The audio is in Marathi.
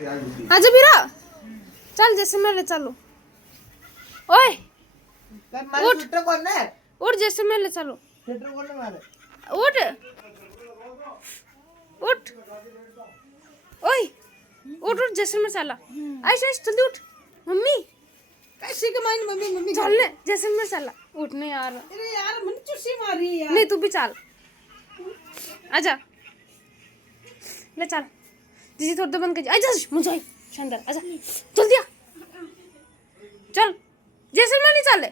आजा बिरा चल जैसलमेर चालू ओए उठ उठ जैसलमेर चालू उठ उठ ओए उठ उठ जैसलमेर चला आइश आइश जल्दी उठ मम्मी कैसे कमाई मम्मी मम्मी चल ले जैसलमेर चला उठ नहीं यार अरे यार मैंने चुस्सी मारी यार नहीं तू भी चल आजा ले चल दीदी थोड़ा तो बंद कर आजा मुझे आई शानदार आजा जल्दी आ चल जैसलमेर नहीं चल